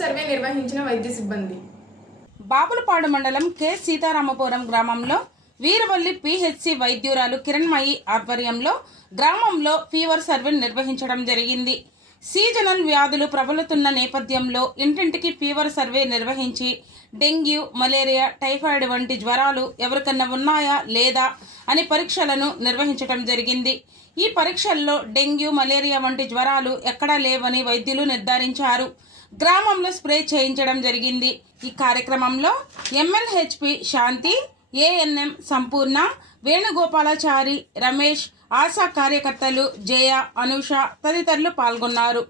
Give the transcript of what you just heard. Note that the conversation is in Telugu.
సర్వే నిర్వహించిన వైద్య సిబ్బంది. బాపులపాడు మండలం కె సీతారామపురం గ్రామంలో వీరవల్లి పిహెచ్సి వైద్యురాలు కిరణ్మయి ఆధ్వర్యంలో గ్రామంలో ఫీవర్ సర్వే నిర్వహించడం జరిగింది. సీజనల్ వ్యాధులు ప్రబలుతున్న నేపథ్యంలో ఇంటింటికి ఫీవర్ సర్వే నిర్వహించి డెంగ్యూ, మలేరియా, టైఫాయిడ్ వంటి జ్వరాలు ఎవరికన్నా ఉన్నాయా లేదా అని పరీక్షలను నిర్వహించడం జరిగింది. ఈ పరీక్షల్లో డెంగ్యూ, మలేరియా వంటి జ్వరాలు ఎక్కడా లేవని వైద్యులు నిర్ధారించారు. గ్రామంలో స్ప్రే చేయించడం జరిగింది. ఈ కార్యక్రమంలో ఎంఎల్హెచ్పి శాంతి, ఏఎన్ఎం సంపూర్ణ, వేణుగోపాలాచారి, రమేష్, ఆశా కార్యకర్తలు జయ, అనుష తదితరులు పాల్గొన్నారు.